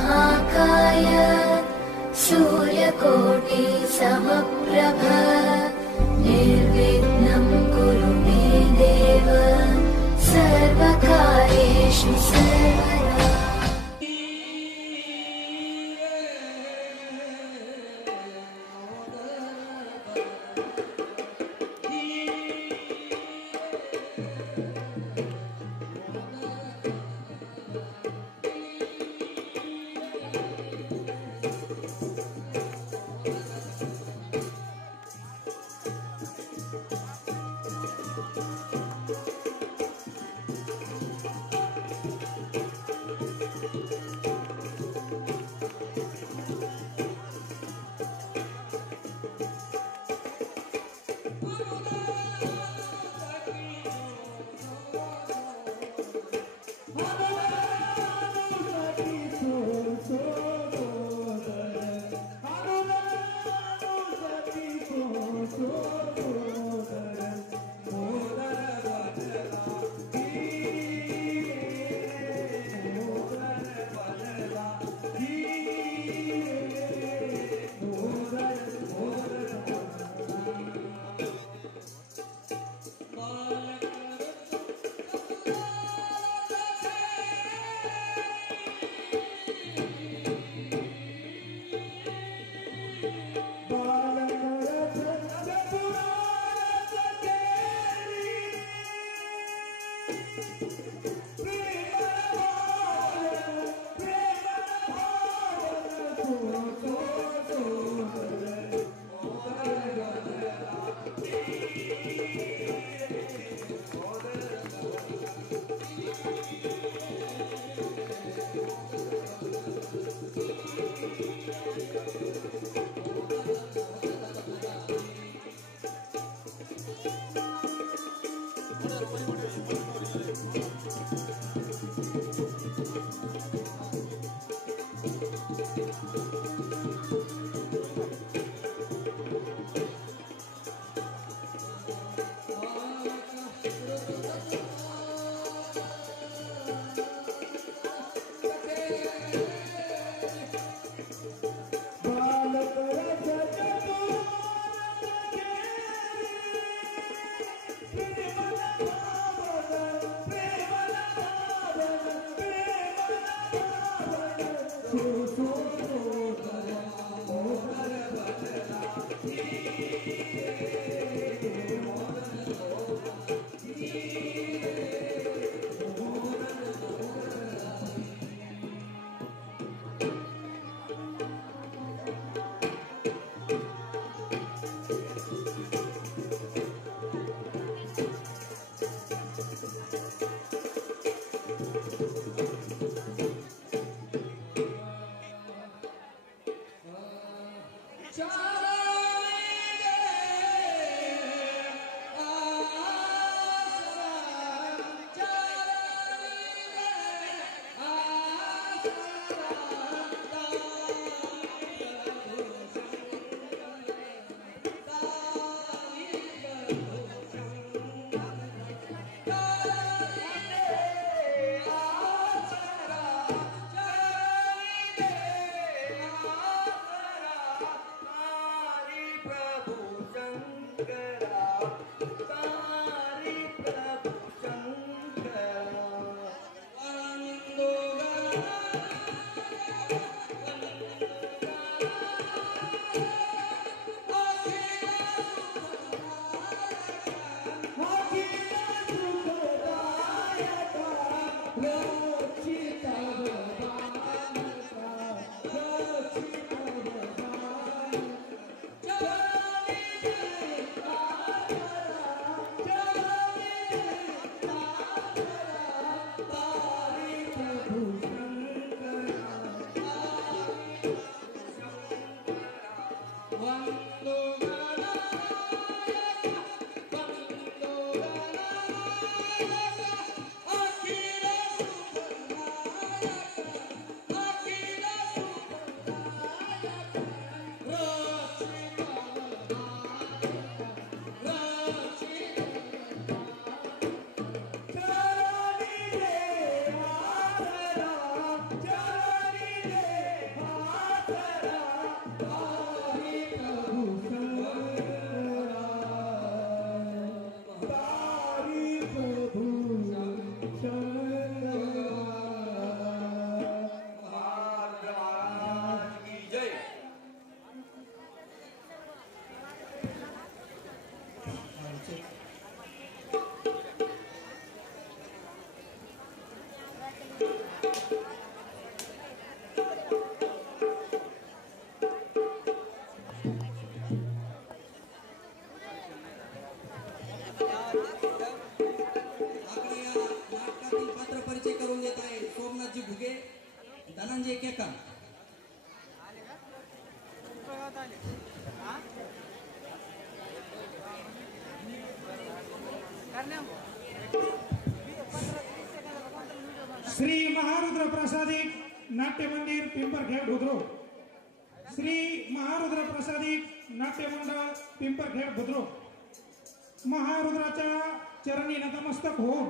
महाकाय सूर्यकोटि समप्रभ निर्विघ्नं कुरु मे देव सर्वकार्येषु सर्वदा। धनंजय केकन. श्री महारुद्र प्रसादिक नाट्य मंदिर पिंपरखेड बुद्रुक. श्री महारुद्र प्रसादिक नाट्य मंडळ पिंपरखेड बुद्रुक. महारुद्राच्या चरणी नतमस्तक होऊन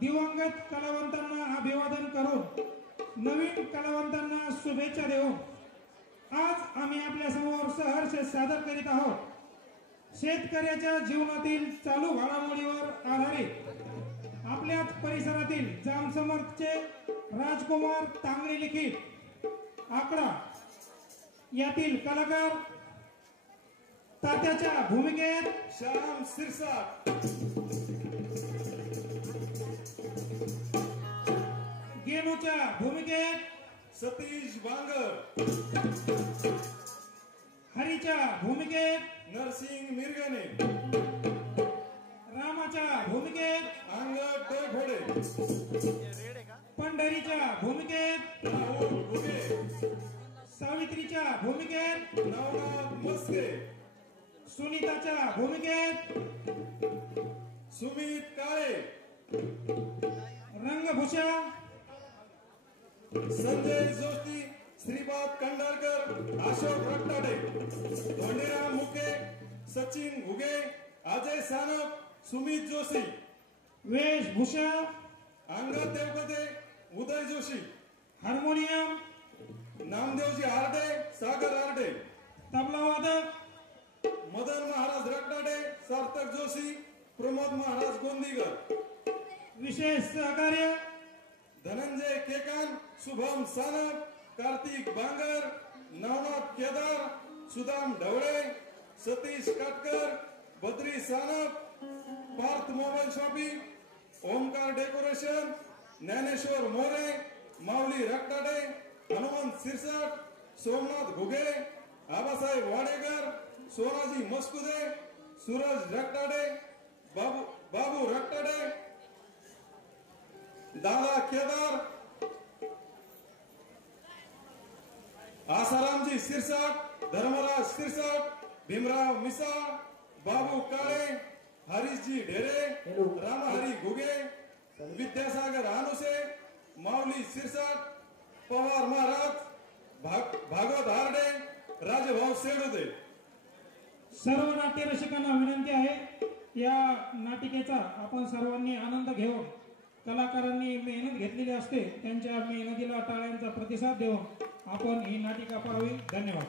दिवंगत कलावंतांना अभिवादन करून नवीन कलावंतांना शुभेच्छा देऊन आज आम्ही आपल्या समोर सहर्ष सादर करीत आहोत शेतकऱ्याच्या जीवनातील चालू घडामोडीवर आधारित आपल्याच परिसरातील जामसमर्थचे राजकुमार तांगरे लिखित आकडा यातील कलाकार तात्याच्या भूमिकेत श्याम सिरसाट, गेनूच्या भूमिकेत सतीश बांगर, हरीच्या भूमिकेत नरसिंग मिरगणे, रामाच्या भूमिकेत अंगद डोयफोडे, पंढरीच्या भूमिकेत राहुल घुगे, सावित्रीच्या भूमिकेत नवनाथ मस्के, सुनीताच्या भूमिकेत सुमित काळे, रंगभूषा संजय जोशी, श्रीपाद कंडारकर, अशोक रट्टाडे, धोंडीराम मुके, सचिन घुगे, अजय सानप, सुमित जोशी. वेशभूषा अंगद देवगते, उदय जोशी. हार्मोनियम नामदेवजी आरडे, सागर आरडे. तबला वादक मदन महाराज रट्टाडे, सार्थक जोशी, प्रमोद महाराज गोंदीगर. विशेष सहकार्य Dhananjay Kekan, Shubham Sanap, Kartik Bangar, Navnath Kedar, Sudam Dhawale, Satish Katkar, Badri Sanap, Parth mobile shopping, Omkar decoration, Dnyaneshwar More, Mauli Rattade, Hanumant Sirsat, Somnath Ghuge, Abasaheb Wadekar, Sonaji Maskude, Suraj Rattade, Babu Rattade, Dada Kedar, Asaramji Sirsat, Dharmaraj Sirsat, Bhimrao Misal, Babu Kale, Harishji Dhere, Ramhari Ghuge, Vidyasagar Anuse, Mauli Sirsat, Pawar Maharaj, Bhagwat Harde, Rajbhau Sedude. सर्व नाट्य रसिकांना विनंती आहे या नाटिकेचा आपण सर्वांनी आनंद घेऊन कलाकारांनी मेहनत घेतलेली असते त्यांच्या मेहनतीला टाळ्यांचा प्रतिसाद देऊन आपण ही नाटिका पाहावी. धन्यवाद.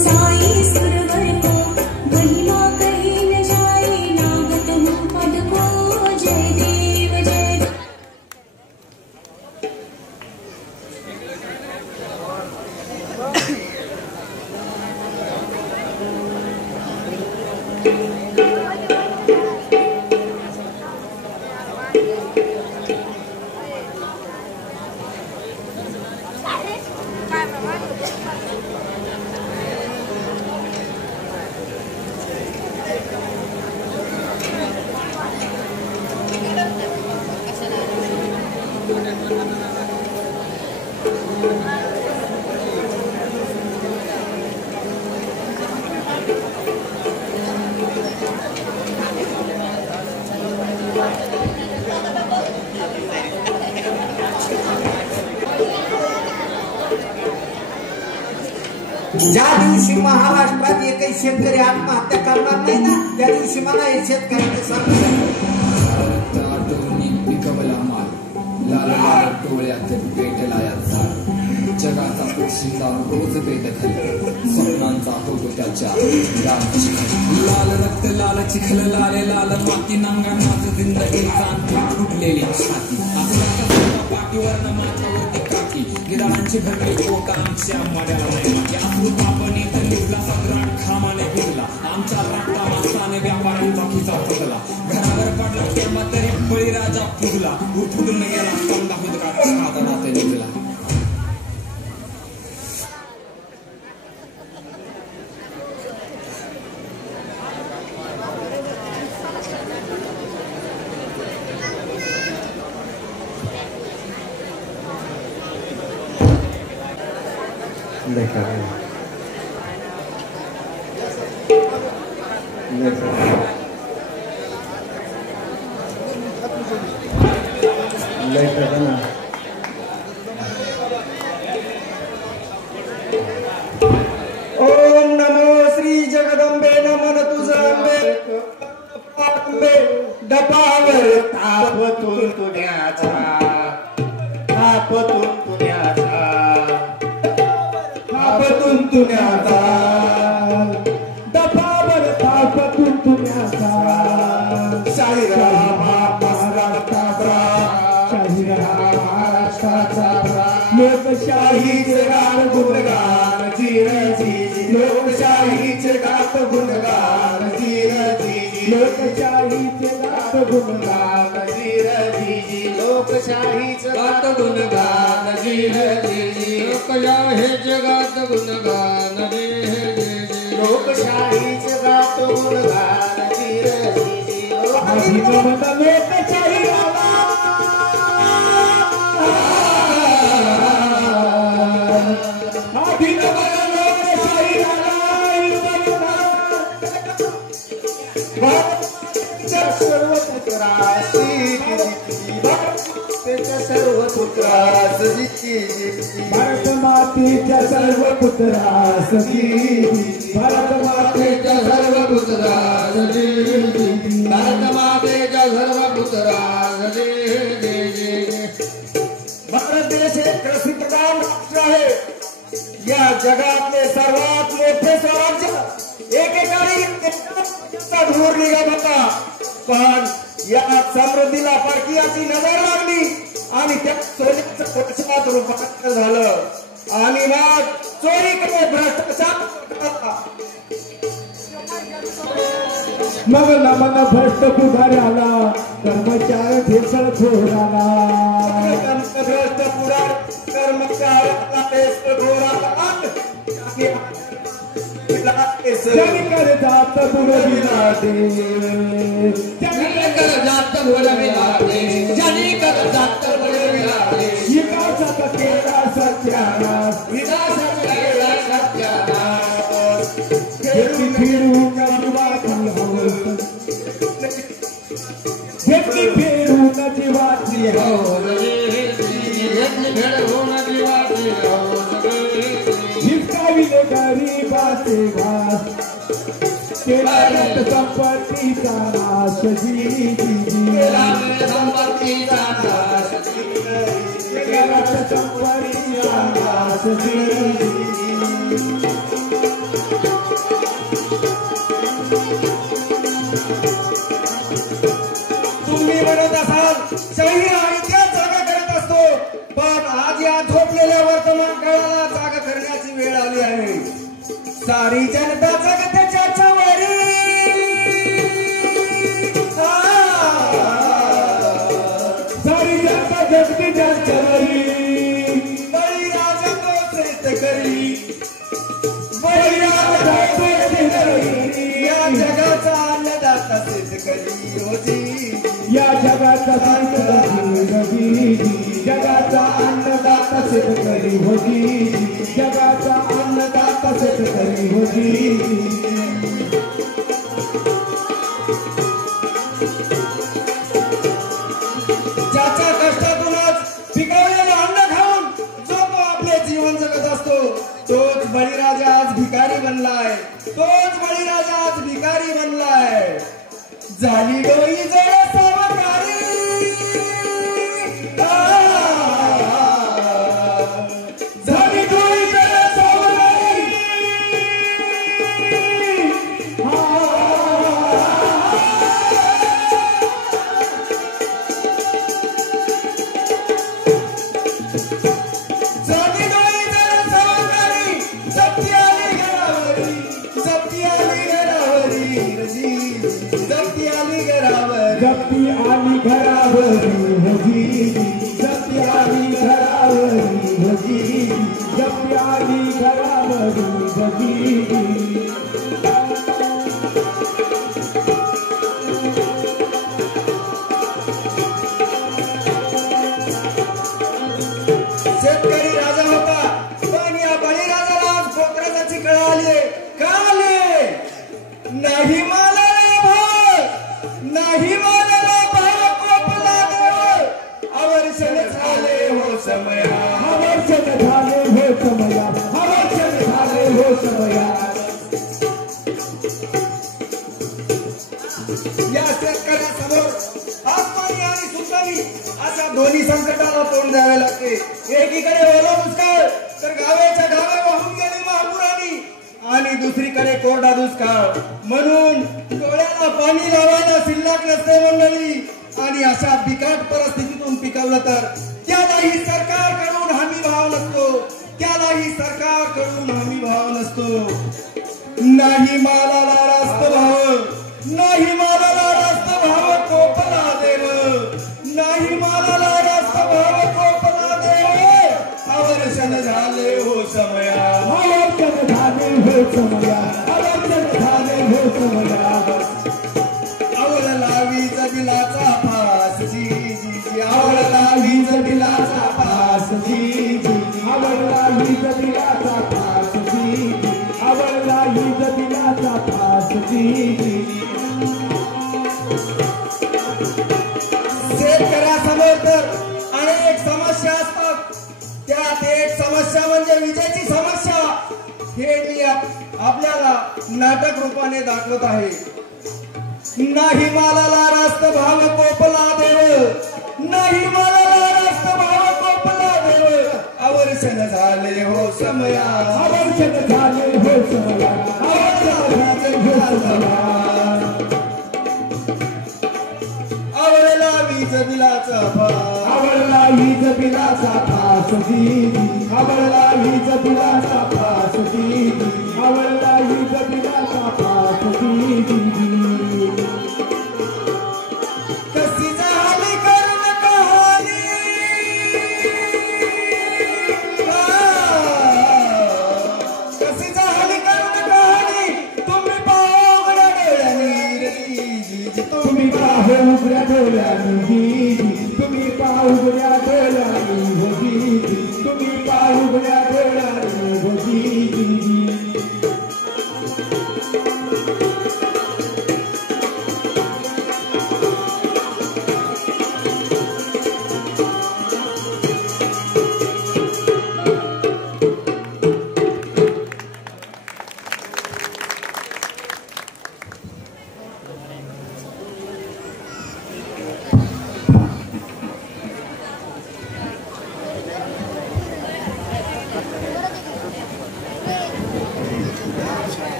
साई सुरवर को महिमा कही ज्या दिवशी महाराष्ट्रात एकही शेतकरी आत्महत्या करणार नाही ना त्या दिवशी मला हे शेतकऱ्याचे पिकवला माल लाल डोळ्यात पेटला याचा जगाचा पोशिंदा रोज बेदखल स्वप्नांचा तो त्याच्या लाल रक्त लाल चिखल लाले लाल माती नांगांनाच जिंदगीचा फुटलेली छाती पाठीवर माथ्यावरती काठी गिराणांची भरली डोका आमच्या मड्याला नाही आपण इथं निघला सगळा खामाने फिरला आमचा राट्टा माणसाने व्यापाऱ्यांचा खिचा फुटला घरावर पडला तेव्हा तरी बळीराजा फुगला उठून गेला कंदा हुदका छादनात निघला ओम नमो श्री जगदंबे नमन तुझे डबावर तापतून तुझ्याचा तापतून तुझ्याचा तापतून तुझ्याचा डबावर तापतून तुझ्याचा शाहीरामा महाराष्ट्राचा शाहीरामा महाराष्ट्राचा लोकशाहीचे गाण गुणगान लोकशाहीचे गात गुणगान लोकशाहीचे गात गुणगान लोकशाहीचे गात गुणगान लोकशाहीचे गात गुणगान लोकशाहीचे गात गुणगान लोकशाही सर्व पुत्रास भारत मातेच्या सर्व पुत्रास भारत मातेच्या सर्व पुत्रास भारत मातेच्या सर्व पुत्रास भारत देश एक कृषिप्रधान राष्ट्र आहे या जगातले सर्वात मोठे स्वराज्य एकेकाळी धूर निघत होता पण या समृद्धीला परकीयाची नजर लागली आणि त्या सोन्याचं कोळशात रूपांतर झालं आणि मग चोरीकडे भ्रष्टाचार मग नमन भ्रष्ट पुढाऱ्याला कर्मचारी भेसळ घोराला भ्रष्ट पुढार कर्मचाऱ्याला भेसळ घोराला कर जात बुडविला दे कर जात बुडविला दे जनी कर जात बुडविला दे विकासाचा केला सत्यानाश विकासाचा केला सत्यानाश घेतली फिरून जीवाची हौस घेतली फिरून जीवाची हौस घेतली फिरून जीवाची हौस हिसकाविले गरीबाचे घास केला रक्त संपत्तीचा नाश केला संपत्तीचा नाश केला रक्त संपत्तीचा नाश तुम्ही म्हणत असाल शाही आणि त्या जागा करत असतो पण आज या झोपलेल्या वर्तमान काळाला जागा करण्याची वेळ आली आहे सारी जनता जगतेच्या चवरी सारी जनता जगतेच्या चवरी बळीराजा तो शेतकरी बळीराजा शेतकरी या जगाचा अन्नदाता शेतकरी होती या जगाचा शेतकरी जगाचा अन्नदाता शेतकरी होती जगाचा अन्नदाता शेतकरी होती ज्याच्या कष्टातूनच पिकवलेले अन्न खाऊन जो तो आपले जीवन जगत असतो तोच बळीराजा आज झाली डोई जरा सावकारी झाली डोई जरा सावकारी झाली डोई जरा सावकारी जप्ती आली घरावरी जप्ती आली घरावरी जप्ती आली घरावरी जप्ती आली घरावरी हजी जप्ती आली घरावरी हजी जप्ती आली घरावरी हजी शेतकरी राजा होता पण या बळीराजाला आज पोत्राची कळ आली का आले नाही मालाला भाव नाही मालाला भाव कोपला देव अवर्षण झाले हो समया अवर्षण झाले हो समया अवर्षण झाले हो समया या शेतकऱ्यासमोर आसमानी आणि सुतानी अशा दोन्ही संकटाला तोंड द्यावे लागते एकीकडे ओला दुष्काळ तर गावाच्या गावे वाहून गेली महापुराणी आणि दुसरीकडे कोरडा दुष्काळ म्हणून डोळ्याला पाणी लावायला शिल्लक नसते मंडळी आणि अशा बिकट परिस्थितीतून पिकवलं तर त्यालाही सरकारकडून हमी भाव नसतो त्यालाही सरकारकडून हमी भाव नसतो नाही मालाला रास्त भाव नाही मालाला रास्त भाव कोपला देव नाही मालाला रास्त भाव कोपला देव अवर्षण झाले हो समया अवर्षण झाले हो समया अवर्षण झाले हो समया आवडला वीज बिलाचा फास जी जी आवडला वीज बिलाचा फास जी आवडला वीज बिलाचा फास जी आवडला वीज बिलाचा फास जी शेतकऱ्यासमोर तर अनेक समस्या असतात त्यात एक समस्या म्हणजे विजेची समस्या हे मी आपल्याला नाटक रूपाने दाखवत आहे नाही मालाला रास्त भाव कोपला देव नाही मालाला रास्त भाव कोपला देव अवर्षण झाले हो समया अवर्षण झाले हो समया अवर्षण झाले हो समया आवडला वीज बिलाचा फास आवडला वीज बिलाचा फास जी आवडला वीज बिलाचा फास जी आवडला वीज बिलाचा फास जी कशी झाली करून कहाणी कशी झाली करून कहाणी तुम्ही पाहू उघड्या डोळ्यांनी रे जी तुम्ही पाहू उघड्या डोळ्यांनी तुम्ही पाहू उघड्या डोळ्यांनी तुम्ही पाहू उघड्या डोळ्यांनी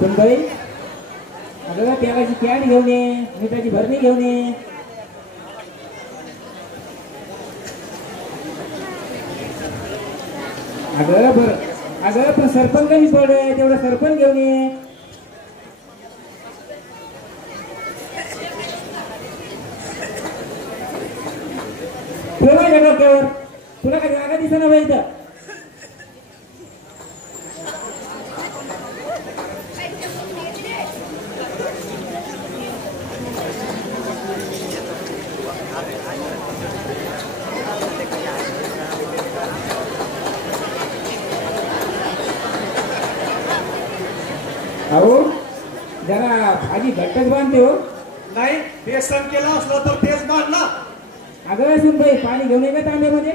सुनबाई अगं तेलाची कॅन घेऊन ये मिठाची भरणी घेऊन ये अगं बरं अगं पण सरपंच कमी पड तेवढं सरपंच घेऊन ये. ठेवायच्या डोक्यावर तुला काय जागा दिसना बाई इथं. अहो जरा भाजी घट्टच बांधते हो. नाही बेसन केलं असलं तर तेच बांधला. अगं सुनबाई पाणी घेऊन ये का तांब्यामध्ये.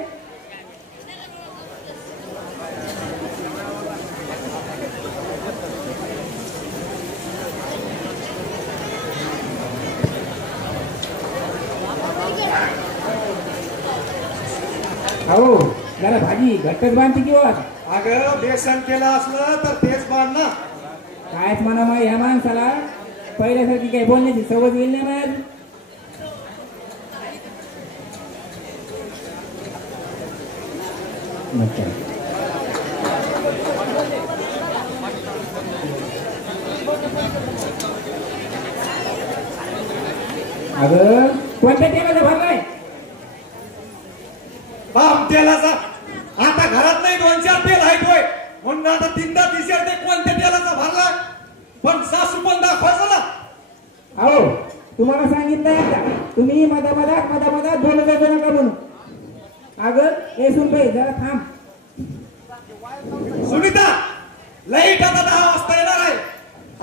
अहो जरा भाजी घट्टच बांधते किंवा अगं बेसन केलं असलं तर तेच बांधला. कायच म्हणा मग ह्या माणसाला पहिल्यासारखी काही बोलण्याची सवय येईल नाही माझ. अगं कोणत्या तेलाचा भरलाय. बाप तेलाचा. आता घरात नाही 2-4 तेल आहेत होय म्हणून आता 3दा विचारते कोणत्या तेलाचा भरला. पण सासू पण दाखवायचं ना. अहो तुम्हाला सांगितलंय का तुम्ही मधामधात बोलत जाऊ नका म्हणून. अगं हे सुनबाई जरा थांब. सुनीता लाईट आता 10 वाजता येणार आहे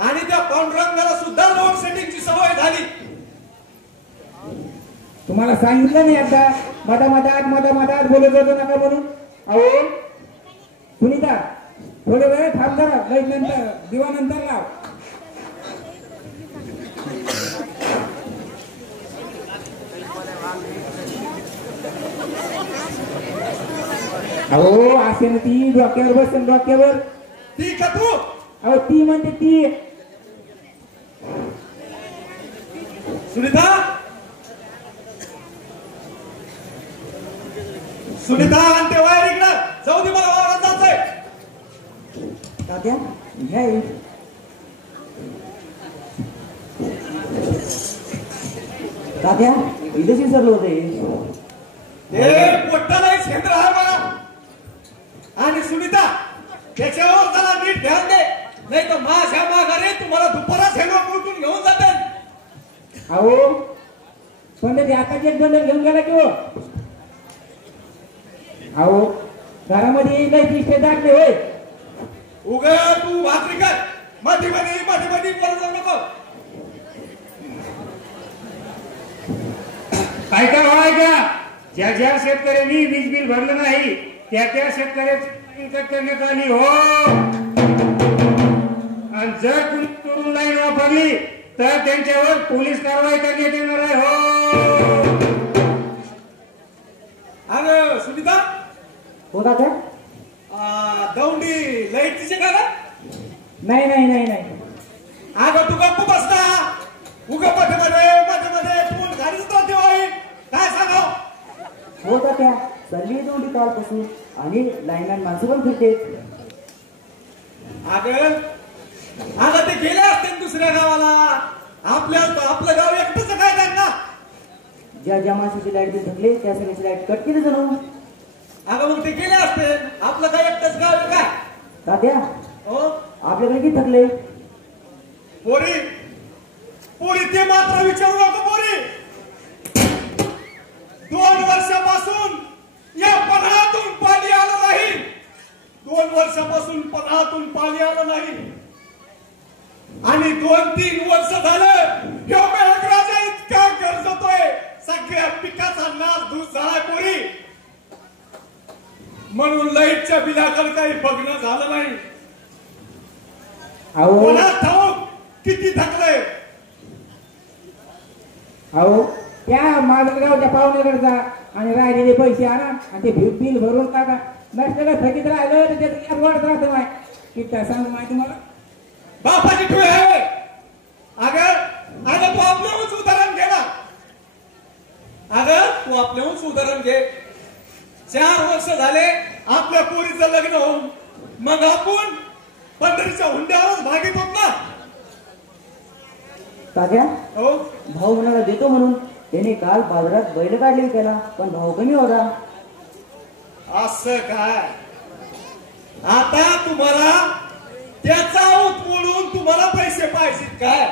आणि त्या पांडुरंगाला सुद्धा लोड सेटिंगची सवय झाली. तुम्हाला सांगितलं नाही आता मधामधात बोलत जाऊ नका म्हणून. अहो सुनीता थोडे वेळ थांब जरा. लाईट नंतर दिवा नंतर लाव. अहो असे ना ती डोक्यावर बसेल डोक्यावर. ती का तू. अहो ती म्हणते ती. सुनीता सुनीता आणि ते वायरिंग ना जाऊ दे मला वावरात जायचंय. तात्या घ्या हे. तात्या इथेच विसरलो होते. ते मोठा नाही क्षेत्र आहे मला. आणि सुनीता त्याच्यावर जरा नीट ध्यान दे नाही तर माझ्या माघारे तुम्हाला दुपाराच हे लोक उठून घेऊन जातात. अहो पण ते आताच एक बंडल घेऊन गेला किंवा. अहो घरामध्ये काही पिष्टे टाकले होय. उग तू भाकरी कर. मध्ये बोलत जाऊ नको. ऐका ऐका ज्या शेतकऱ्यांनी वीज बिल भरलं नाही त्या शेतकऱ्याची कट करण्यात आली हो. आणि जर कुणी तोडून लाईन वापरली तर त्यांच्यावर पोलीस कारवाई करण्यात येणार आहे हो. अगं सुनीता हो तात्या. दौंडी लाईट तिचे का ग. नाही अगं तू गप्प बसता. उग मध्ये तू गाडीच राहते होय. काय सांगाव. हो तात्या चालली दोंडी कालपासून आणि लाईन माणसं पण फिरते. अगं ते गेले असते दुसऱ्या गावाला. आपलं गाव एकटंच काय त्यांना. ज्या माणसाची लाईट बिल थकले त्या सगळ्याची लाईट कट केली जाणं. अगं मग ते गेले असते. आपलं काय एकटंच गाव आहे काय. तात्या हो आपल्याकडे किती थकले. पोरी ते मात्र विचारू नको. पोरी 2 वर्षापासून या पन्हातून पाणी आलं नाही. 2 वर्षापासून पन्हातून पाणी आलं नाही. आणि 2-3 वर्ष झालं मेळघराजा इतका गरजतोय. सगळ्या पिकाचा नाश धूस झालाय पोरी. म्हणून लाईटच्या बिलाकडे काही बघणं झालं नाही. मला ठाऊक किती थकलंय. अहो त्या माजलगावच्या पाहुण्याकडे जा आणि राहिलेले पैसे आणा आणि ते बिल भरून टाका. नसलेलं थकीत राहिलं तर त्याचं वाढत राहतं माय. किती सांगू माहिती मला. बापाची ठोय आहे. अगं तू आपल्याहूनच उदाहरण घे ना. तू आपल्याहूनच उदाहरण घे. 4 वर्ष झाले आपल्या पोरीचं लग्न होऊन मग आपण पंढरीच्या हुंड्यावरच भागीत होत ना. तात्या हो भाऊ म्हणाला देतो म्हणून त्याने काल बाजारात बैल काढली त्याला, पण भाव कमी होता. असं काय? आता तुम्हाला त्याचा आऊत म्हणून तुम्हाला पैसे पाहिजेत काय?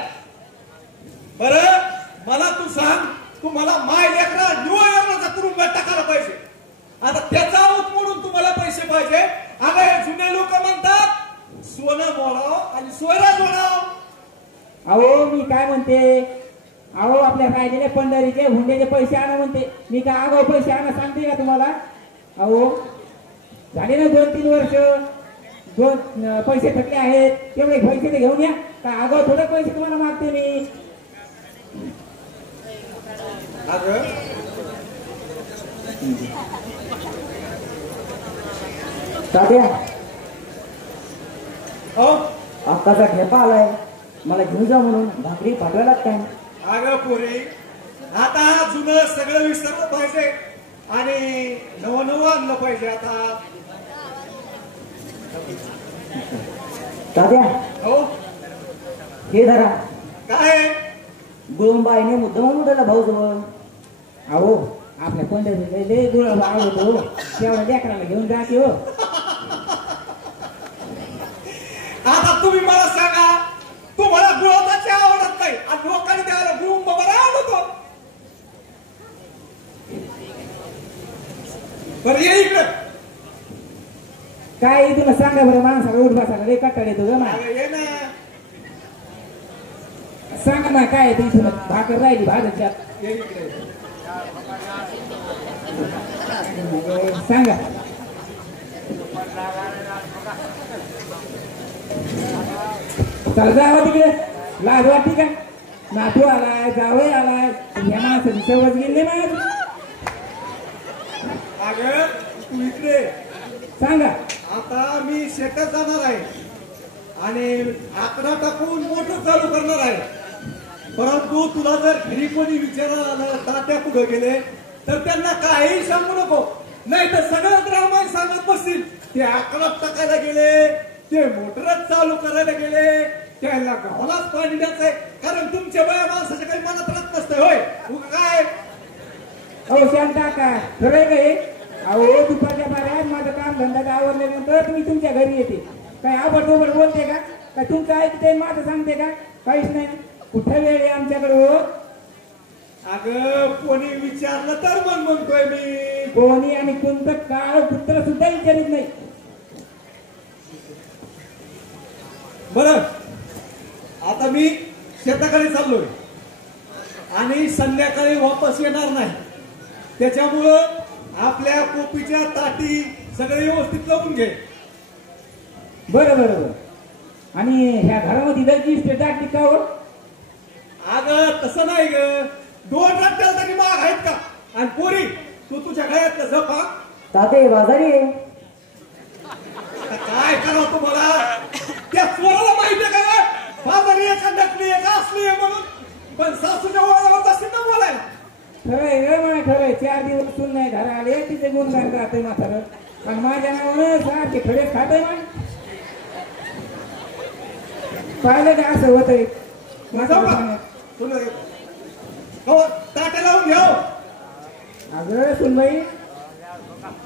बरं मला तू सांग, तुम्हाला माय लेकरा निवडण्याचा तुरुंगात टाकायला पाहिजे. आता त्याचा आऊत म्हणून तुम्हाला पैसे पाहिजे. अगं हे जुने लोक म्हणतात सोनं मोडाव आणि सोयरा जोडाव. अहो मी काय म्हणते, अहो आपल्या राहिलेले पंढरीचे हुंड्याचे पैसे आणा म्हणते. मी काय आगाऊ पैसे आणा सांगते का तुम्हाला? अहो झाले ना 2-3 वर्ष, पैसे थकले आहेत, तेवढे पैसे ते घेऊन या. काय आगाऊ थोडे पैसे तुम्हाला मागते मी? अगं तात्या हो अक्काचा ठेपा आलाय, मला घेऊन जा म्हणून भाकरी पाठवायला लागतात. अगं पोरी, आता जुनं सगळं विसरलं पाहिजे आणि नवं आणलं पाहिजे. आता तात्या हो हे धरा. काय गुळंबाईने मुद्दाम उडवला भाऊ जवळ. अहो आपल्या पंढरीला लय गुळ आवडतो, तेवढ्या लेकराला घेऊन जाते हो. आता तुम्ही मला सांगा, तुम्हाला गुळाची आवडत नाही आणि लोकांनी त्याला गुळुंब बरा आवडतो. बरं ये इकडे. काय तुला सांगा बरं, माणसाला उठ बसायला लय कट्टाळ येतो ग ना. अगं ये ना. सांगा ना काय ते इथून भाकर राहिली भाजच्यात. ये इकडे. सांगा. चला जावं तिकडे, लाज वाटते का? नातू आलाय, जावई आलाय, या माणसाची सवच गेली माझ. अगं तू इकडे. सांगा. आता मी शेतात जाणार आहे आणि आकडा टाकून मोटर चालू करणार आहे. परंतु तुला जर घरी कोणी विचारायला आलं तात्या कुठं गेले तर त्यांना काही सांगू नको, नाही तर सगळं रामायण सांगत बसतील. ते आकडा टाकायला गेले, ते मोटरच चालू करायला गेले, त्याला गावालाच पाणी द्यायचंय. कारण तुमच्या बाया माणसाच्या काही मनात राहत नसतंय होय. काय अहो शांता का खरंय का हे? अहो दुपारच्या बाऱ्यात माझं काम धंदा आवरल्यानंतर तुम्ही तुमच्या घरी येते. काय आबडधोबड बोलते का? काय तुमचं ऐकते माझं सांगते का? काहीच नाही. कुठं वेळ आहे आमच्याकडे हो? अगं कोणी विचारलं तर मग म्हणतोय मी. कोणी आणि कोणतं काळ पुत्र सुद्धा विचारित नाही. बरं आता मी शेताकडे चाललोय आणि संध्याकाळी वापस येणार नाही. त्याच्यामुळं आपल्या कोपीच्या ताटी सगळे व्यवस्थित लावून घे. बरं बरं बरं. आणि ह्या घरामध्ये लगेच दाट का हो? अगं तसं नाही ग, 2 रट्ट्याला तरी माग आहेत का? आणि पोरी तू तुझ्या गळ्यातलं जपा. ताते बाजारी आहे. आता काय करावं तुम्हाला? त्या चोराला माहिती आहे का बाजारी आहे का नकली आहे का असली आहे म्हणून? पण सासूच्या वळावर तशी न बोलायला. खरंय ग मा खरंय. 4 दिवस सून नाही घरा आले तिथे गुणगान राहते म्हातारं. आणि माझ्या नावानं सारखे खडे खात आहे. पाहिलं का असं होतंय? ताट्या लावून घ्या. अगं सुनबाई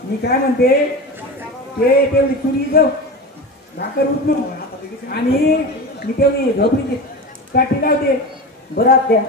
मी काय म्हणते, ते तेवढी चुरी जाऊ भाकर उचलून आणि मी तेवढी झोपडीची काठी लावते. बरं आत्या.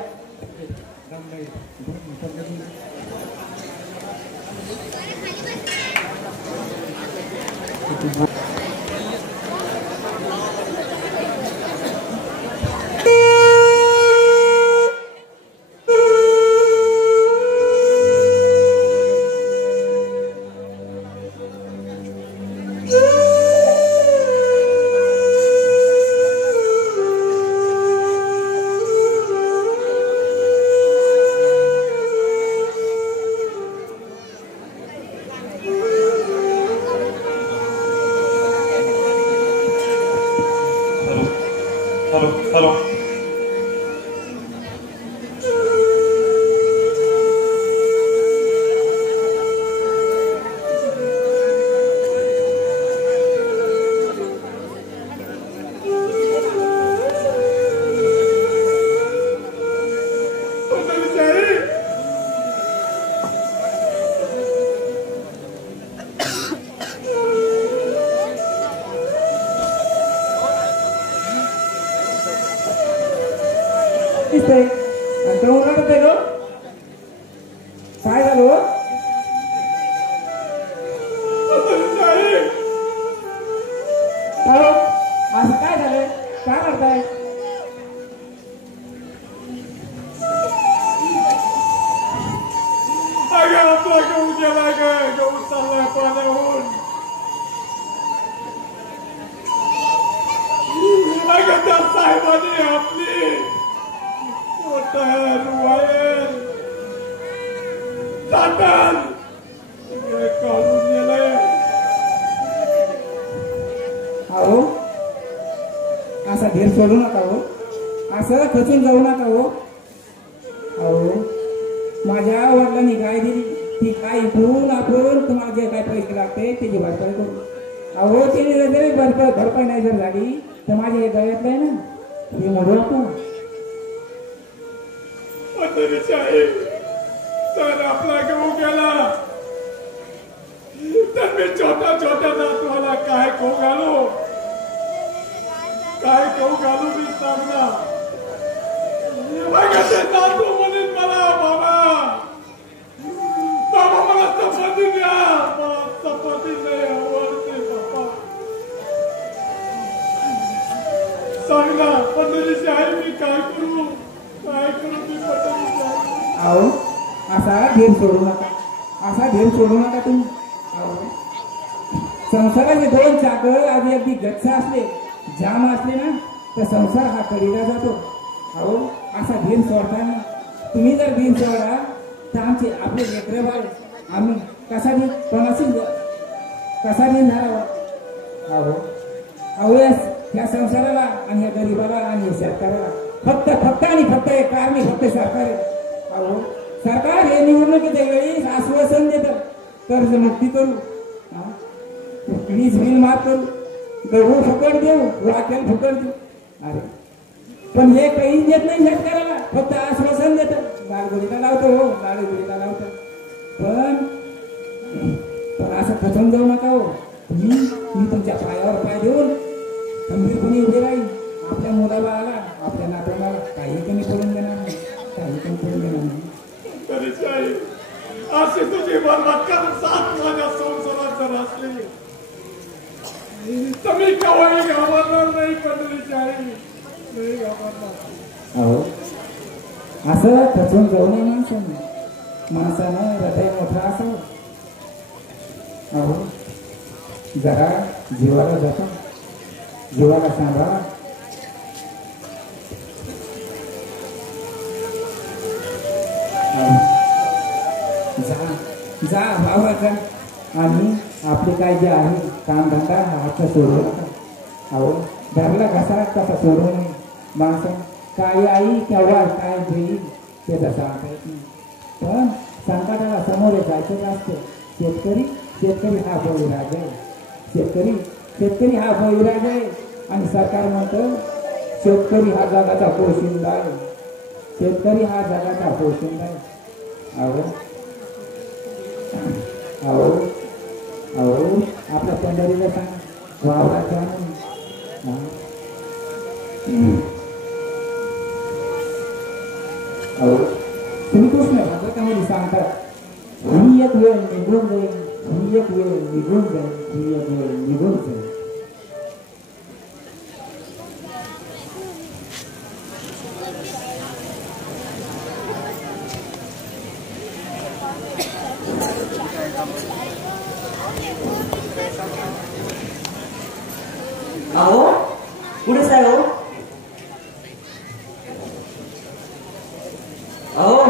गेला ग गहू चाललाय पाण्याहून त्या साहेबांनी आपली मोटर वायर चाटण काढून गेलंय. अहो असा धीर सोडू नका हो, असं खचून जाऊ नका हो. अहो माझ्या वडिलांनी गाय दिली, ती गाय इकडून आपण तुम्हाला जे काय पैसे लागते त्याची भरपाई करू. अहो त्याने जरी भरपाई नाही जर झाली तर माझे हे गळ्यातलं आहे ना हे मोडू आपण. तर आपला गहू गेला तर मी छोट्या छोट्या नातवाला काय खाऊ घालू, काय खाऊ घालू मी सांगला. नातू म्हणेन मला बाबा बाबा मला चपाती द्या, मला चपाती नाही आवडते बाबा. सांगला पंढरीची आई मी काय करू, काय करू मी पंढरीची आई. अहो असा धीर सोडू नका, असा धीर सोडू नका तुम्ही. संसाराचे दोन चाकं आधी अगदी गच्च असले जाम असले ना तर संसार हा करीला जातो. अहो असा धीर सोडताना तुम्ही जर धीर सोडा तर आमचे आपले लेकरे बाळ आम्ही कसा दिन कोणाशी कसा दिन झाला. अहो अहो या संसाराला आणि या गरीबाला आणि सरकाराला फक्त फक्त आणि फक्त एक कारणी फक्त सरकार आहे. अहो सरकार हे निवडणुकीच्या वेळी आश्वासन देतं कर्जमुक्ती करू, वीज बिल माफ करू, गहू फुकट देऊ, वाटेल फुकट देऊ. अरे पण हे काही देत नाही शेतकऱ्याला, फक्त आश्वासन देतं. गाडगुडीला लावतो हो, गाडगुडीला लावतो. पण असं खचून जाऊ नका हो. मी तुमच्या पायावर पाय देऊन खंबीरपणे उभे राहील. आपल्या मुलाला आला आपल्या नात्याला काही कमी पडून देणार नाही, काही कमी पडून देणार नाही. अशी तुझी बरबाद सात माझ्या संसारात जर असली तर मी केव्हाही घाबरणार नाही. पंढरीची आई नाही घाबरणार. अहो असं खचून जाऊ नये माणसानं हृदय मोठा असावं. अहो जरा जीवाला जपा, जीवाला सांभाळा. जा भावात जा आणि आपले काय जे आहे कामधंदा हातचा सोडू नका. अहो धरला कसा तसा सोडू नये. माणसं काय आई केव्हा काय देईल ते तसं सांगता येत नाही. पण संकटाला समोर जायचं असतं. शेतकरी हा बळीराजा आहे. शेतकरी हा बळीराजा आहे. आणि सरकार म्हणतं शेतकरी हा जगाचा पोशिंदा आहे, शेतकरी हा जगाचा पोशिंदा आहे. अहो आपल्या पंढरीला सांग वावराच्या अहो तुम्ही कृष्ण भागवतामध्ये सांगतात ही एक वेळ निघून जाईल, ही एक वेळ निघून जाईल, ही एक वेळ निघून जाईल. अहो पुढे साहेब हो. अहो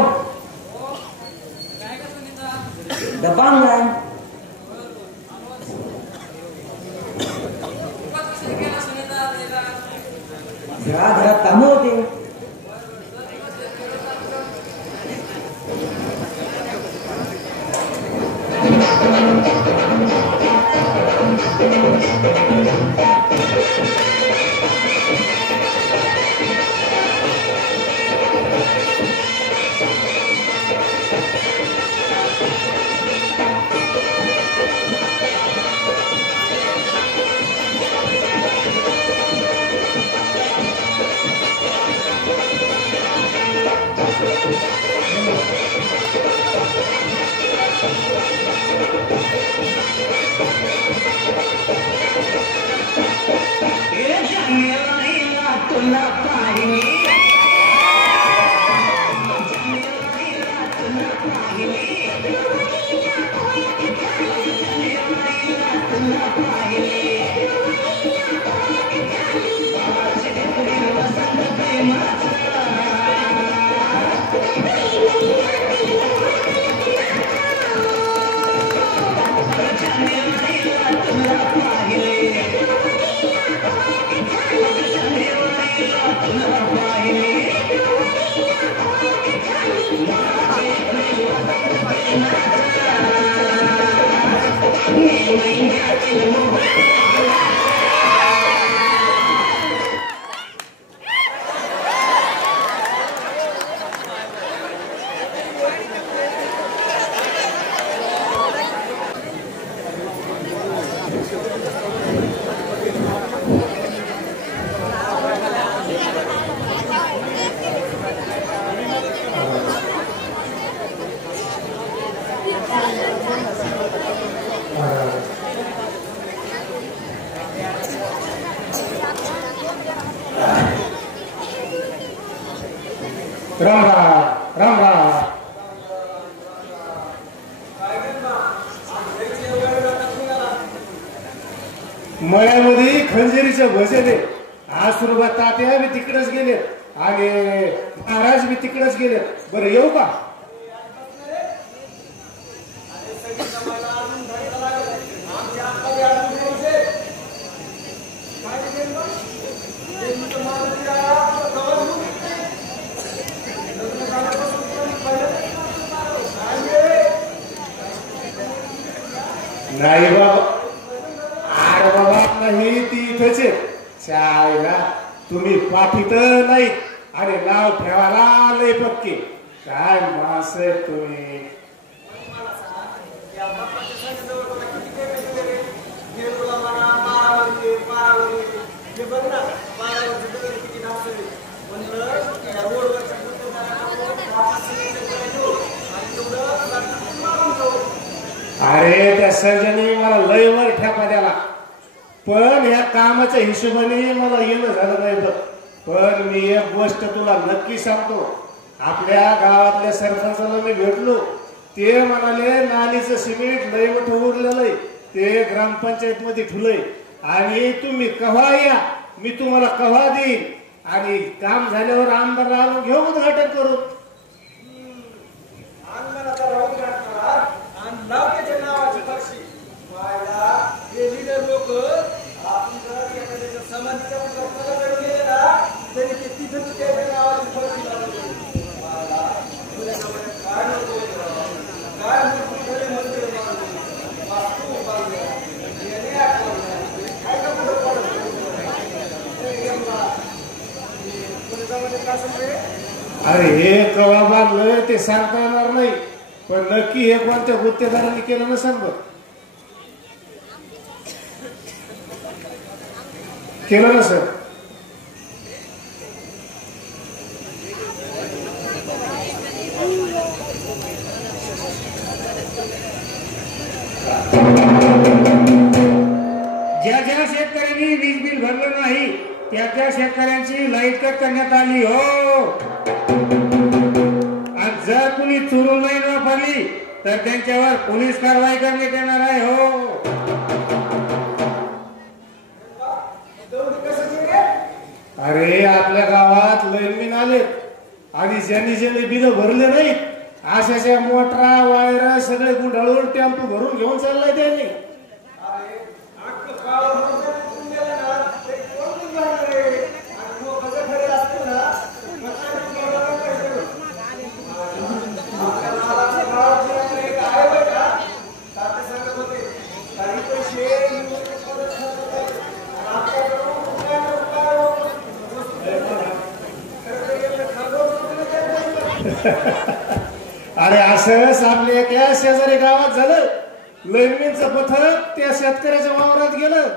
डब्बा आणलाय. घरात कामं होते. मळ्यामध्ये खंजिरीचे भजन आहे. आसुरबा तात्या बी तिकडेच गेले आणि महाराज बी तिकडेच गेले. बरं येऊ का? नाही बाबा, अरे बाबा नाही, ती इथंच आहे. चायला तुम्ही पाठीत नाही आणि नाव ठेवायला लय पक्के. काय माणसं आहे तुम्ही. अरे त्या सर्जनी मला लय वर ठेपा द्याला, पण या कामाच्या हिशोबाने मला येणं झालं नाही. पण मी एक गोष्ट तुला नक्की सांगतो. आपल्या गावातल्या सरपंचाला मी भेटलो. ते म्हणाले नालीचं सिमेंट लय मोठं उरलेलं आहे, ते ग्रामपंचायत मध्ये ठुलंय आणि तुम्ही कव्हा या, मी तुम्हाला कव्हा देईन आणि काम झाल्यावर आमदारला आणून घेऊ उद्घाटन करू. अरे हे कवा बांधलं ते सांगता येणार नाही, पण नक्की हे कोणत्या गुत्तेदारांनी केलं नसेल बघ. केलं नसेल. ज्या ज्या शेतकऱ्यांनी वीज बिल भरलं नाही त्या त्या शेतकऱ्यांची लाईट कट करण्यात आली हो. आणि जर कुणी चोरून लाईट वापरली तर त्यांच्यावर पोलीस कारवाई करण्यात येणार आहे हो. अरे आपल्या गावात लाईनमॅन आलेत आणि ज्यांनी बिल भरले नाहीत अशाच्या मोटरा वायर सगळे गुंडाळून टेम्पो भरून घेऊन चाललाय त्यांनी. अरे असंच आपल्या एका शेजारी गावात झालं. लाईनमॅनचं पथक त्या शेतकऱ्याच्या वावरात गेलं.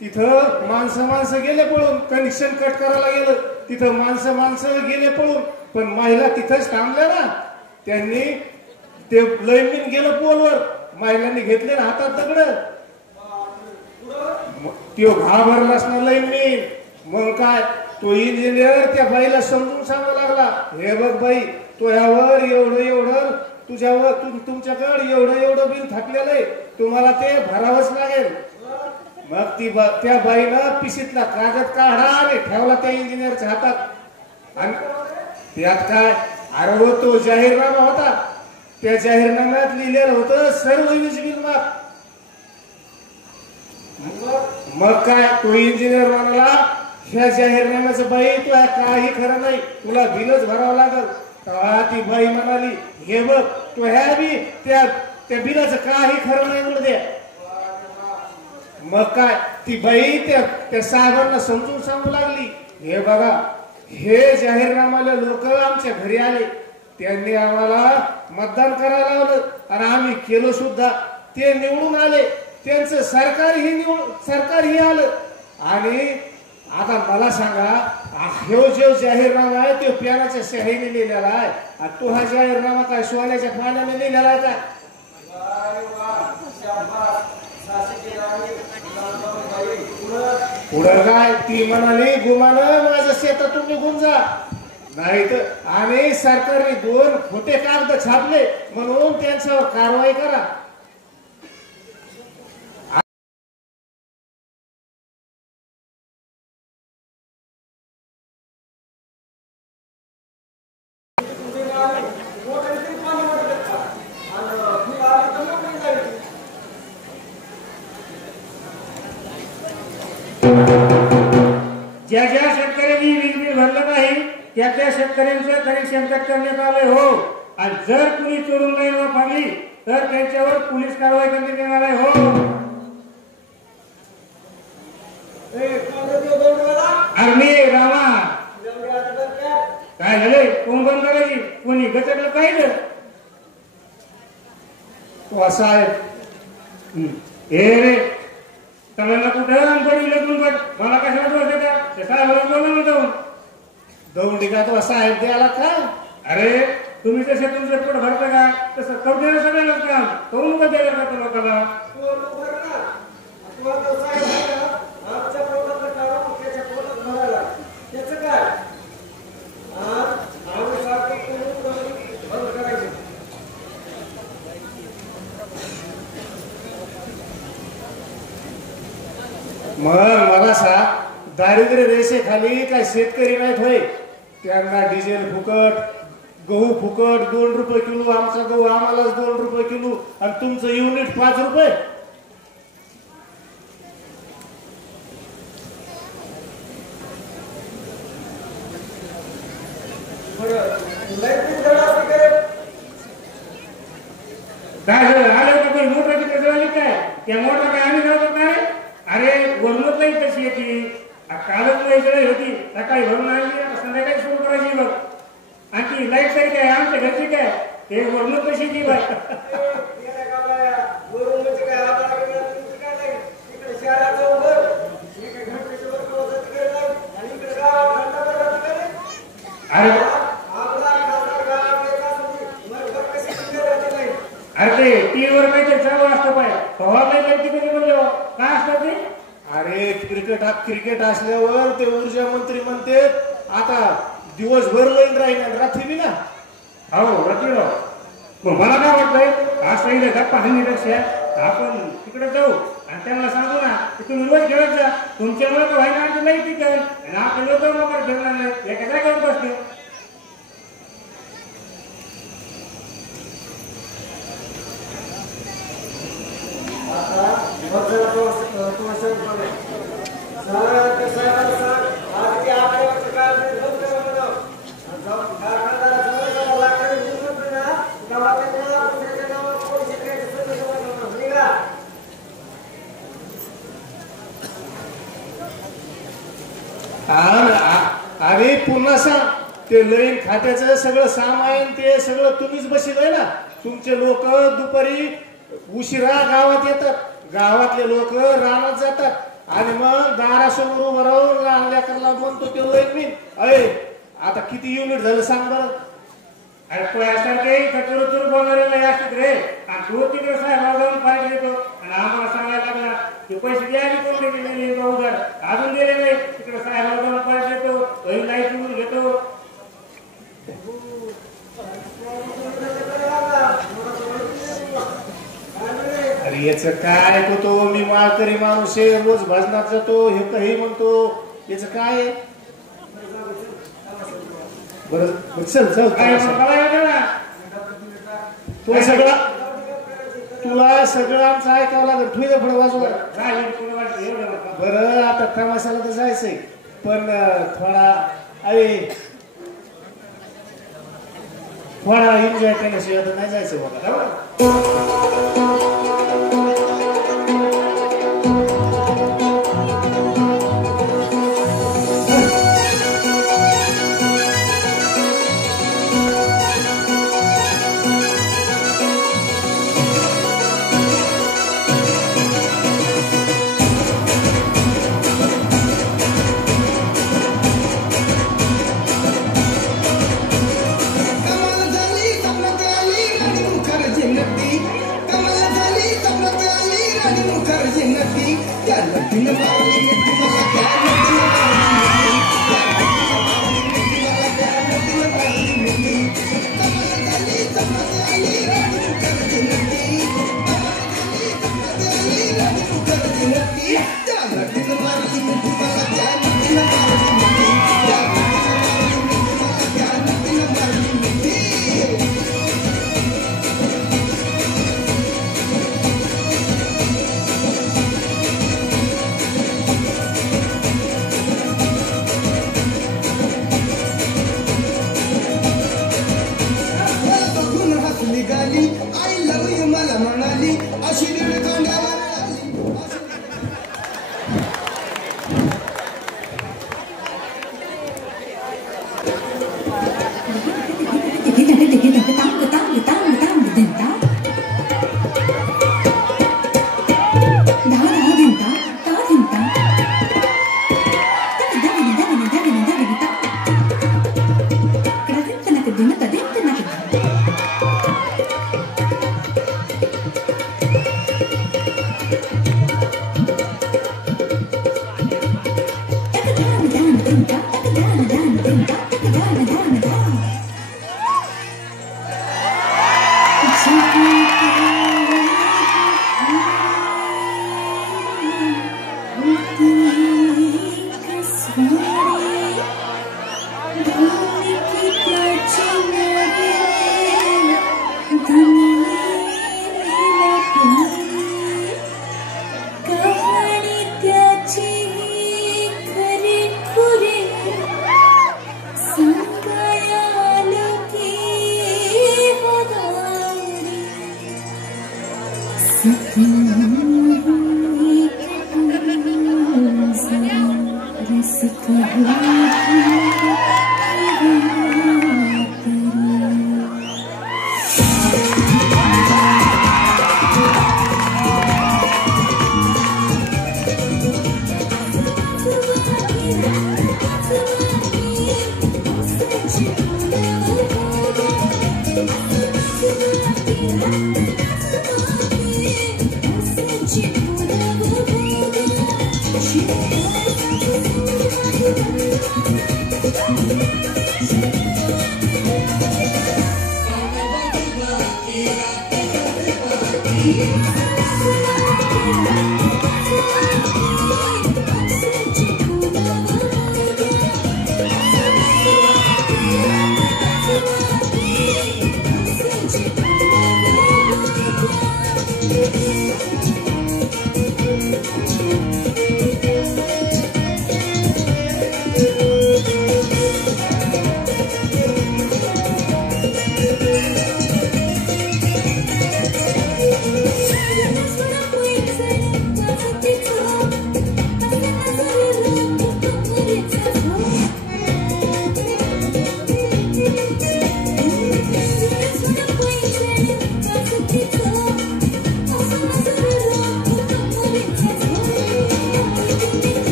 तिथं माणसं गेले पळून. कनेक्शन कट करायला गेलं तिथं माणसं गेले पळून. पण महिला तिथंच थांबल्या ना. त्यांनी ते लाईनमॅन गेलं पोलवर, महिलांनी घेतले ना हातात दगड. तो घाबरला असणार लाईनमॅन. मग काय तो इंजिनियर त्या बाईला समजून सांगू लागला, हे बघ बाई तो यावर एवढं तुझ्यावर तुमच्याकडे एवढं बिल थकलेलं आहे, तुम्हाला ते भरावंच लागेल. मग त्या बाईनं पिशीतला कागद काढा आणि ठेवला त्या इंजिनियरच्या हातात. आणि त्यात काय, अरे हो तो जाहीरनामा होता. त्या जाहीरनाम्यात लिहिलेलं होतं सर्व वीज बिल माफ. मग काय तो इंजिनियर म्हणाला, ह्या जाहीरनाम्याचं बाई तू काही खरं नाही, तुला बिलच भरावं लागल. तेव्हा ती बाई म्हणाली, हे बघ तू ह्या बी त्या बिलाचं काही खरं नाही म्हणू द्या. मग काय ती बाई त्या साहेबांना समजून सांगू लागली, हे बघा हे जाहीरनामाला लोक आमच्या घरी आले, त्यांनी आम्हाला मतदान करायला लावलं आणि आम्ही केलं सुद्धा. ते निवडून आले, त्यांचं सरकारही आलं. आणि आता मला सांगा, हे जो जाहीरनामा आहे तो प्यानाच्या शाहीने लिहिलेला आहे आणि तो हा जाहीरनामा काय सोन्याच्या पाण्याने लिहिलेला आहे काय? पुढं काय ती म्हणाली, गुमानं माझ्या शेतातून निघून जा. नाही तर आणि सरकारने 2 खोटे कागद छापले म्हणून त्यांच्यावर कारवाई करा. ज्या ज्या शेतकऱ्यांनी वीज बिल भरलं नाही त्या त्या शेतकऱ्यांचं कनेक्शन कट करण्यात आलंय हो. आणि जर कुणी चोरून लाईन वापरली तर त्यांच्यावर पोलीस कारवाई करण्यात येणार आहे हो. अरे रामा काय झाले कोण बंद करायची कोणी गचकलं काय साहेब हे रे सगळ्यांना कुठं पडली तुमचं मला कशाला दोष देता ते साहेबाला बोलवून जाऊन दौंडी का तो साहेब द्यायला का. अरे तुम्ही जसे तुमचे पोट भरता का तसं कवट्याला सगळ्यांना काम कौन का द्यायला जातो लोकांना. मग मला सांग दारिद्र्य रेषेखाली काय शेतकरी नाहीत होय. त्यांना डिझेल फुकट गहू फुकट 2 रुपये किलो आमचा गहू आम्हालाच 2 रुपये किलो आणि तुमचं युनिट 5 रुपये. काय झालं आले का पण मोटरची कसं झाली काय त्या मोटर काय आम्ही करत नाही. अरे वरूनच नाही कशी येते कालच नाही होती सकाळी भरून आणली संध्याकाळी सुरू करायची बघ. आणि ती लाईट तरी काय आमच्या घरची काय ते वरूनच कशी ती बाय. अरे ते टीव्हीवर काहीतरी चालू असतं पाय फवारणी माहिती कधी म्हणजे काय असतं ते. अरे क्रिकेट असल्यावर ते ऊर्जा मंत्री म्हणते आता दिवसभर लाईन राहील रात्री बी ना. हो रात्री राव मग मला काय वाटतंय आज सांगितलं गप्पा हाणण्यापेक्षा आपण तिकडे जाऊ आणि त्यांना सांगू ना की तुम्ही रोज खेळत जा तुमच्यामुळे तर व्हायला आमची नाही टिकल आणि आपले लोक मोकार खेळणार नाही एका काय करत बसते. अरे पुन्हा सांग ते लाईन खात्याचं सगळं सामान ते सगळं तुम्हीच बसिलय ना. तुमचे लोक दुपारी उशिरा गावात येतात गावातले लोक रानात जातात आणि मग दारासमोर उभं राहून लहान लेकरला म्हणतो ते लाईन मी अय आता किती युनिट झालं सांग बरं. अरे तो यासारखे कचोर बोलणारे असतात रे आणि तो तिकडे साहेब जाऊन फायदा देतो आणि आम्हाला सांगायला लागला की पैसे द्या कोण दिले उधार अजून दिले नाही तिकडे साहेब जाऊन फायदा देतो लाईट घेतो. अरे याच काय ऐकतो मी माळकरी माणूस आहे रोज भजनात जातो हे काही म्हणतो याच काय बरं चल चल तुला सगळं आमचं ऐकावं लागेल ठुई पुढे वाजवा. बरं आता तमाशाला तर जायचंय पण थोडा एन्जॉय करण्याशिवाय तर नाही जायचं बघा. बस निघाली आई लव यू मला म्हणाली अशी दीड खांद्यावर आली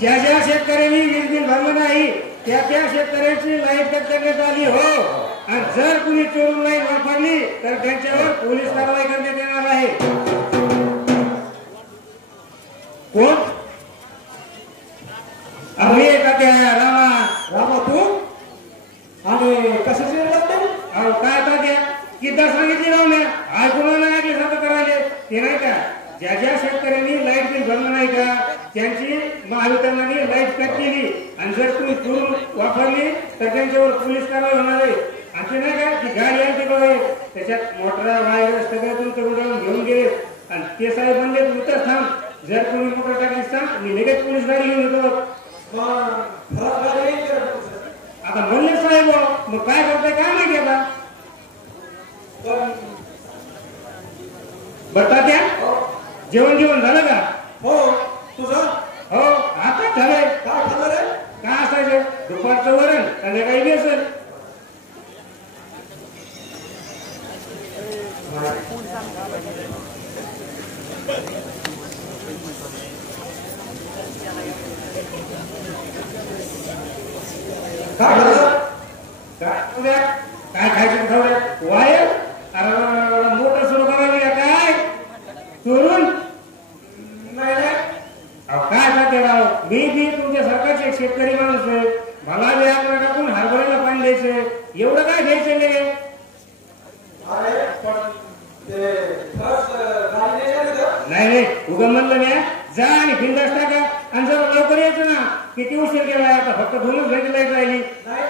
ज्या ज्या शेतकऱ्यांनी वीज बिल भरलं नाही त्या त्या शेतकऱ्यांची लाईट कट करण्यात आली हो. आणि जर कुणी चोरून लाईट वापरली तर त्यांच्यावर पोलीस कारवाई करण्यात येणार आहे. कोण अरे तात्या रामा तू आणि कशाची अहो काय तात्या किती सांगितली रावल्या ऐकून नाही सात करायले ते नाही का. ज्या ज्या शेतकऱ्यांनी लाईट बिल भरलं नाही का त्यांची महावितरणाने लाईट कट केली आणि जर तुम्ही चोरून वापरली तर त्यांच्यावर पोलीस कारवाई होणार आहे. आणि ते नाही का ती गाडी आणते बघा त्याच्यात मोटर वायर सगळं तुमचं उडवून घेऊन गेले आणि ते साहेब म्हणले उतर थांब जर कोणी मोटर टाकली सांग मी लगेच पोलीस गाडी घेऊन येतो. आता म्हणले साहेब मग काय करताय काय माहिती आता बता त्या जेवण झालं का. हो तुझं हो आता झालंय. काय झालं रे. काय असायचं दुपारचं वरण संध्याकाळी बेसन. काय झालं. काय काय खायचं खाऊ वायर अरे मोटर सुरू करायला काय चोरून नाही नाही काय खाते राव मी तुमच्या सरकारचे एक शेतकरी माणूस आहे मला बी आपला टाकून हरभऱ्याला पाणी द्यायचं एवढं काय घ्यायचं नाही अरे पण ते खरंच गाडी नाही झाली का? नाही उगा म्हणलं नाही जा आणि बिंदास टाका आणि जरा लवकर यायचं ना किती उशीर केलाय आता फक्त 2 घंटे लाईट राहिली नाही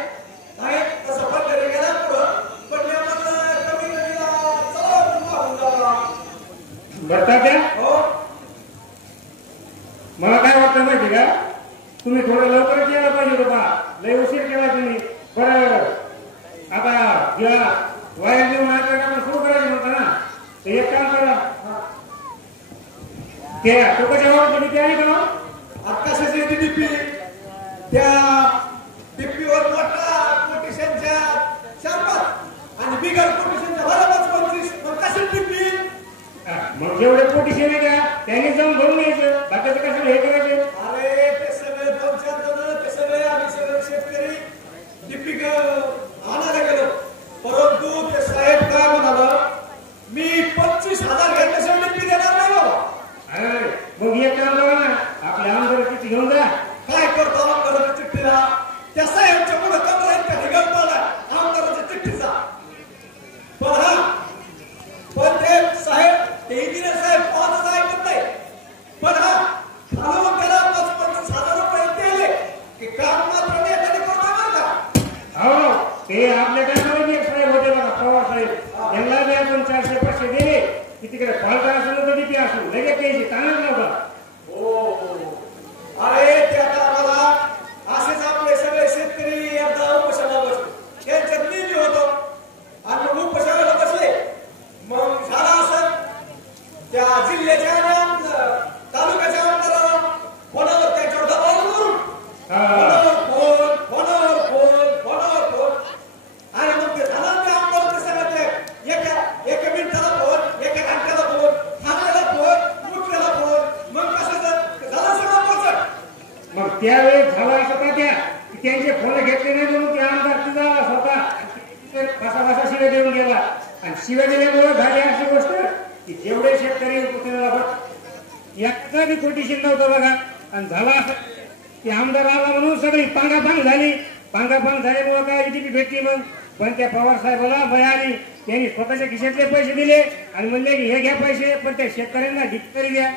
नाही तसं पण तरी गेला पुढं पण मी म्हणलं कमी चला बरं त्या हो मला काय वाटतं माहिती का तुम्ही थोडं लवकरच यायला पाहिजे बाबा लय उशीर केला तुम्ही बरं आता या वायर घेऊन आपण सुरू करायचं म्हणता ना तर एक काम करा ते टोकाच्या वावर किती आहे का आकाशाची ती डिप्पी त्या डिप्पीवर मोठा कोटेशनच्या 4-5 आणि बिगर कोटेशनच्या बरोबर 25 मग कशी डिप्पी मग जेवढे पोटीशी नाही का त्यांनी जाऊन भरून यायचं बाकीचं कसं हे करायचं अरे ते सगळे 2-4 जण ते सगळे आम्ही सगळे शेतकरी डिप्पी आणायला गेलो परंतु ते साहेब काय म्हणाला मी 25,000 घेतल्याशिवाय डिप्पी देणार नाही बाबा अरे मग एक काम करा ना आपल्या आमदार किती घेऊन जा काय करतो आमदाराच्या चिठ्ठीला त्या साहेबच्या पुढे कमरात का निघत मला आमदाराच्या चिठ्ठीचा पण ते साहेब ते इंजिनियर साहेब कोणाचं ऐकत नाही पण खालून त्याला 25,000 रुपये दिले की काम मात्र मी एखादी करतो बरं का हो ते आपल्या टायमाला एक साहेब होते बघा पवार साहेब त्यांना बी आपण 400-500 दिले की तिकडे फॉल्ट असेल तर डीपी असू लगेच त्याची ताणच नव्हता अरे ते आता आम्हाला असेच आपले सगळे शेतकरी एकदा उपोषणाला बसले त्यांच्यात मी होतो आणि मग उपोषणाला बसले मग झाला असं त्या जिल्ह्याच्या तालुक्याच्या आमदाराला फोनावर त्याच्यावर दबाव करून फोनावर फोन आणि मग ते झालं ते आमदार ते सगळं एका मिनिटाला फोन एका घंट्याला फोन थांबलेला फोन उठलेला फोन मग कसं झालं सगळं पोचत मग त्यावेळेस झाला असं का त्या त्यांचे फोन घेतले नाही म्हणून ते आमदार तिथं स्वतः कसा शिव्या देऊन गेला आणि शिव्या दिल्यामुळे झाली अशी गोष्ट की जेवढे शेतकरी एका बी कोटीशी नव्हतं बघा आणि झाला असं की आमदार आला म्हणून सगळी पांगापांग झाली झाल्यामुळे काय ईटीपी भेटली मग पण त्या पवार साहेबाला भय आली त्यांनी स्वतःच्या खिशातले पैसे दिले आणि म्हणले की हे घ्या पैसे पण त्या शेतकऱ्यांना डिक्टरी द्या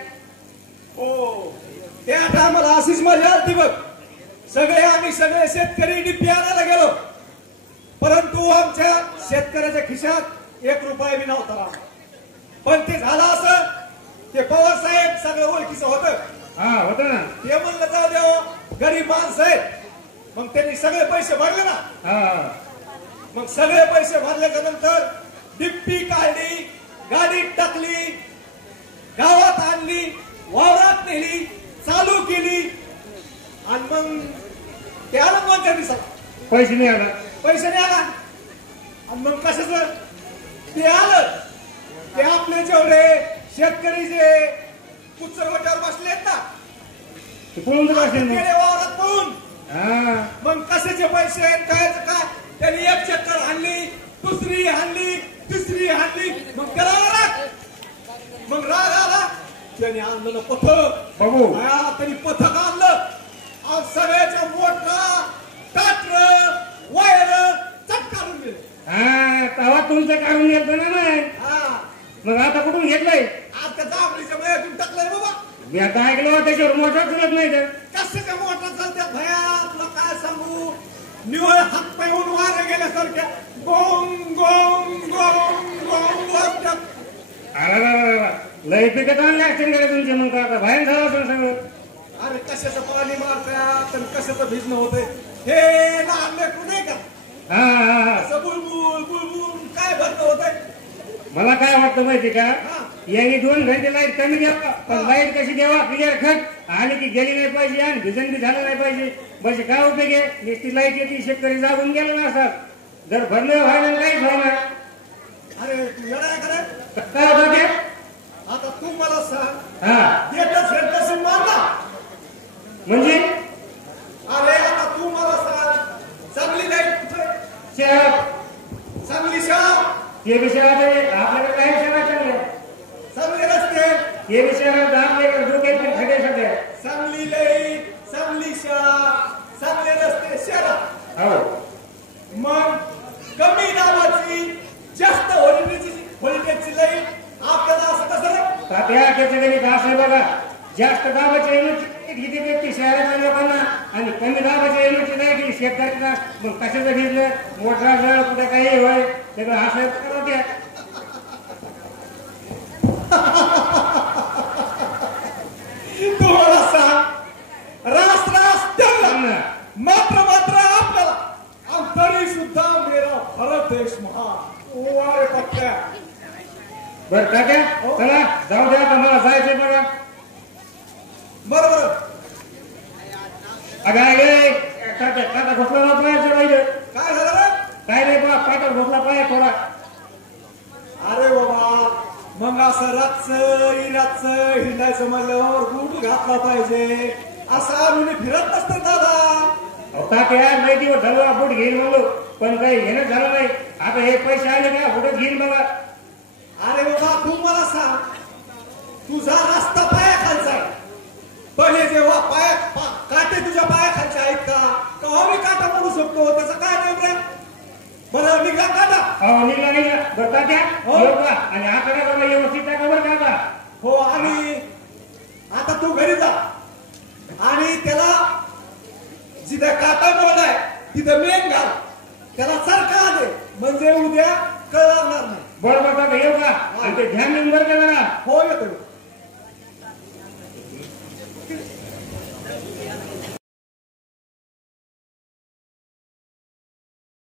हो त्या टायमाला अशीच मजा आली बघ आम्ही सगळे शेतकरी डिप्पी आणायला गेलो परंतु आमच्या शेतकऱ्याच्या खिशात 1 रुपया बी नव्हता पण ते झालं असं ते पवार साहेब सगळं ओळखीचं होतं ना ते म्हणलं जाऊ देव गरीब माणसं आहेत मग त्यांनी सगळे पैसे भरले ना मग सगळे पैसे भरल्याच्या नंतर डिप्पी काढली गाडीत टाकली गावात आणली वावरात नेली चालू केली आणि मग ते आलं 2-4 दिवसाला पैसे नाही आला आणि मग कशाच ते आलं ते आपले जेवढे शेतकरी जे कुचरवट्यावर बसलेत ना वावरात पळून मग कशाचे पैसे काय त्यांनी 1 चक्कर हाणली दुसरी हाणली तिसरी हाणली मग त्याला मग राग आला त्याने आणलं पथक त्यांनी पथक आणलं सगळ्याच्या मोठा टाटर वायर चट काढून गेले तेव्हा तुमचं काढून घेतलं ना मग आता कुठून घेतलंय आता जांभळीच्या मयातून टाकलंय बाबा मी आता ऐकलं त्याच्यावर मोटर चलत नाही तर कशाच्या मोटर चालत्या भया तुला काय सांगू निवळ हात पाय होऊन वारे गेल्यासारख्या गोंग गोंग गोंग गोंग वाजतात अरे लय पिकत आणले असतील का तुमचे मग आता बाहेर झालं असेल सगळं अरे कशाचं पाणी मारतात आणि कशाचं भिजणं होतंय हे लहान लेकरू नाही का असं बुलबुल बुलबुल काय भरणं होतंय मला काय वाटतं माहिती का यांनी 2 घंटे लाईट कमी द्यावा पण लाईट कशी द्यावा क्लिअर खट आली की गेली नाही पाहिजे आणि भिजन बी झालं नाही पाहिजे म्हणजे काय उपयोग आहे नुसती लाईट येते शेतकरी जागून गेला ना असतात जर भरणं व्हायला लाईट व्हायला अरे तू येणार खरं काय होतं ते आता तू मला सांग येतच मारला म्हणजे अरे आता तू मला सांग चांगली लाईट हे विषयात आपल्याकडे काही सेवा चांगल्या चांगले रस्ते हे विषयात आपल्याकडे डोक्यात पण खडे सध्या चांगली लई चांगली शाळा चांगले रस्ते शहरात हो मग कमी दाबाची जास्त व्होल्टेजची लाईट आपल्याला असं कसं रे? तात्या त्याचं गणित असं आहे बघा जास्त दाबाच्या युनिटची किती व्यक्ती शहराच्या लोकांना आणि कमी दाबाच्या युनिटची लाईट शेतकऱ्यांना मग कशाचं घेतलं मोठा जळ कुठे काही होय त्याचं असं करत द्या तुम्हाला सांग रास त्यांना मात्र आपल्याला आणि तरी सुद्धा मेरा भारत देश महान वारे पक्क्या बरं तात्या चला जाऊ द्या आता मला जायचंय बघा बरोबर अगं काटा घोसला पायाचं राहिलं काय झालं रे काय नाही बा काटा घोसला पाया थोडा अरे बाबा मग असं रातचं हिंडायचं म्हणल्यावर बूट घातला पाहिजे असं आम्ही फिरत नसतं दादा तात्या नाही दिवस झालं बूट घेईल म्हणलो पण काही घेणं झालं नाही आता हे पैसे आले का कुठं घेईल बघा अरे बाबा तू मला सांग तुझा रस्ता पायाखालचा आहे पहिले जेव्हा काटे तुझ्या पायाखालचे आहेत का तेव्हा मी काटा म्हणू शकतो त्याचं काय नाही रे बरं निघा काटा हो निघला बरं तात्या हो का आणि आकडा बघा व्यवस्थित टाका बरं का हो आणि आता तू घरी जा आणि त्याला जिथे काटा मोड आहे तिथे मेन घाल त्याला सारखा आले म्हणजे उद्या कळणार नाही बरोबर येऊ का आणि ते ध्यान देऊन बरं का जरा हो येतो